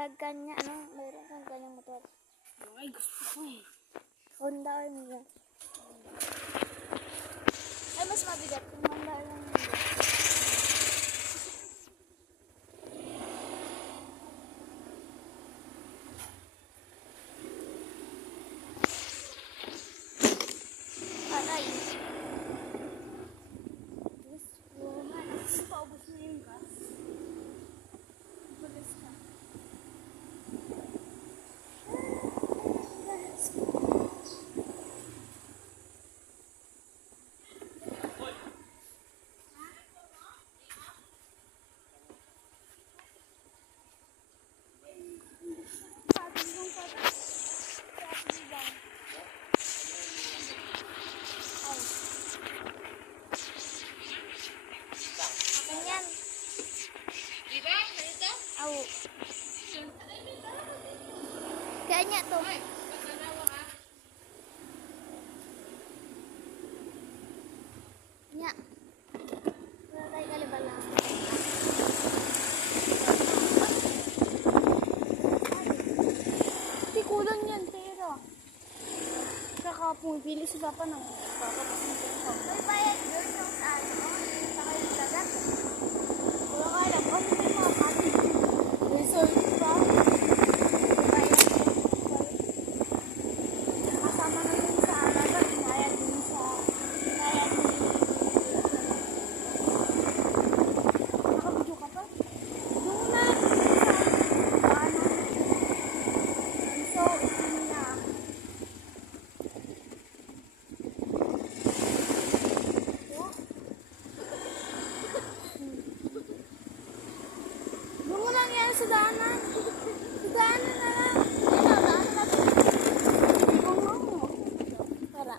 pag kanya, mayroon kang kanyang motor. Ay, gusto ko eh. Honda or Mio. Ay, mas mabigat kung Honda or Mio. Aray. This woman. Paubos mo yung gas. Bagas ka. Akin yan. Diba? Ganito? Aw. Kanya to. Nya. Wala tayo kalibala. Di kulang yan, pero. Saka pumipili si Papa ng May bayad yun yung sa ano. Sa kayo dagat. wala ka alam. Kasi may mga kapit. Resort pa. May bayad. Kasama na yun sa dagat. Inayad din sa... Inayad din. Nakabidyo ka pa? Yung na. Paano? So, yun na. Doon mo lang yan sa daanan. Sa daanan na lang. Ano, daan natin. Oo nga mo. Para.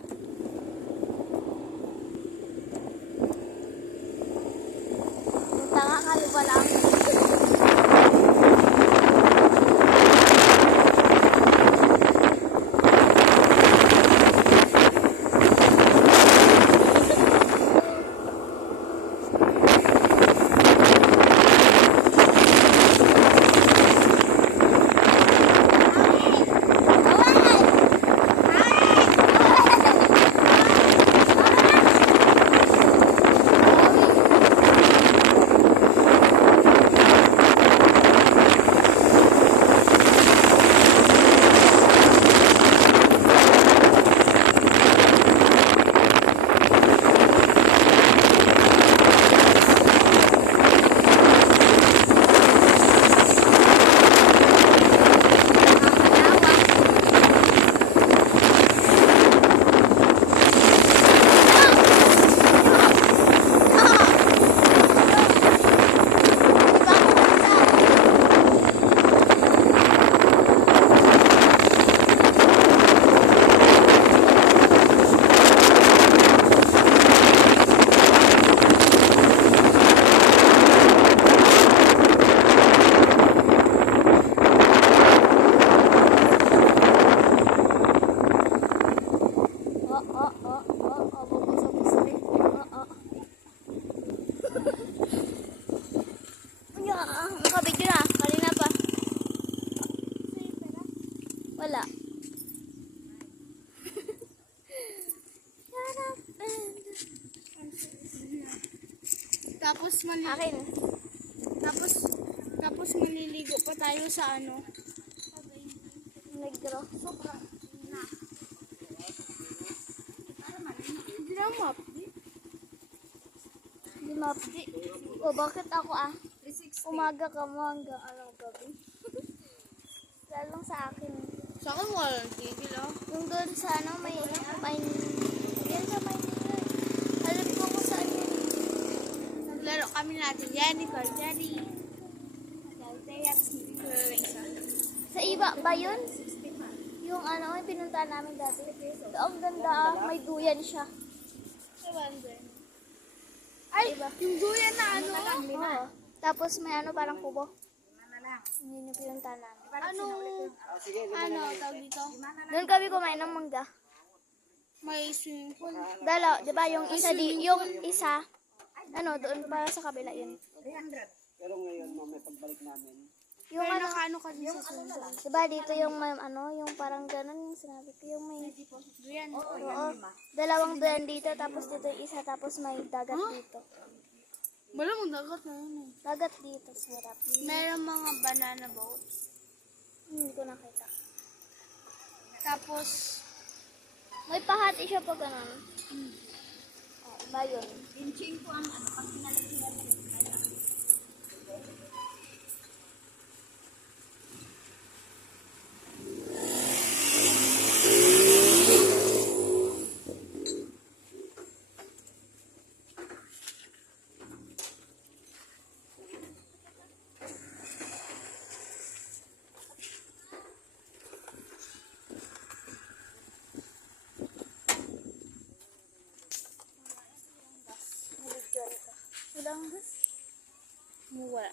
Punta nga kalibala. Nakabidyo na. Kanina pa. Wala. Tapos Akin. tapos maliligo pa tayo sa ano. Negro. Sobrang na. Hindi na map. Hindi mapdi. O, bakit ako Umaga ka mo hanggang gabi. Lalong sa akin. Sa akin walang tigil ah. Yung doon sa may yan sa may alam ko kung saan yun. Naglaro kami natin yan ni Carjari. Sa iba ba yun? Yung yung pinuntahan namin dati. Ang ganda, may duyan siya. Ay, yung duyan na ano? Oo. Tapos may parang kubo. Yun yung pinuntahan namin. Ano, tawag dito? Doon kami kumain ng mangga. May swimming pool. Di ba yung isa, doon para sa kabila yun. 300. Pero ngayon, mamaya pagbalik namin, Yung Pero ano, nakaano ka din sa sunod. diba dito yung may ano, yung parang ganun yung sinabi ko, yung may, Yan. oo, dalawang dyan dito, tapos dito yung isa, tapos may dagat dito. Wala mong dagat na yun eh. Dagat dito, sarap. Meron mga banana boat. Hindi ko nakita. Tapos, May pahati siya pag ganun. Oh, iba yun. Walang gas. wala.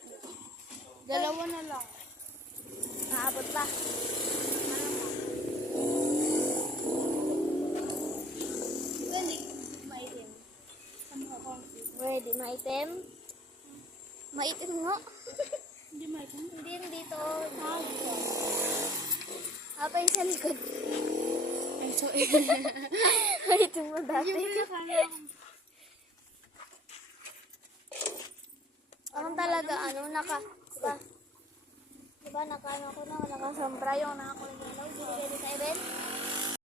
Dalawa na lang. Naabot pa. Maitim. Ready, maitim? Maitim nga. Hindi maitim. Hindi yung dito. Apa yung sa likod? Ay, so, Maitim mo dati. Anong talaga, ano, diba, naka, ano ko na, nakasombra yung nakakulong yellow, binigay din sa event.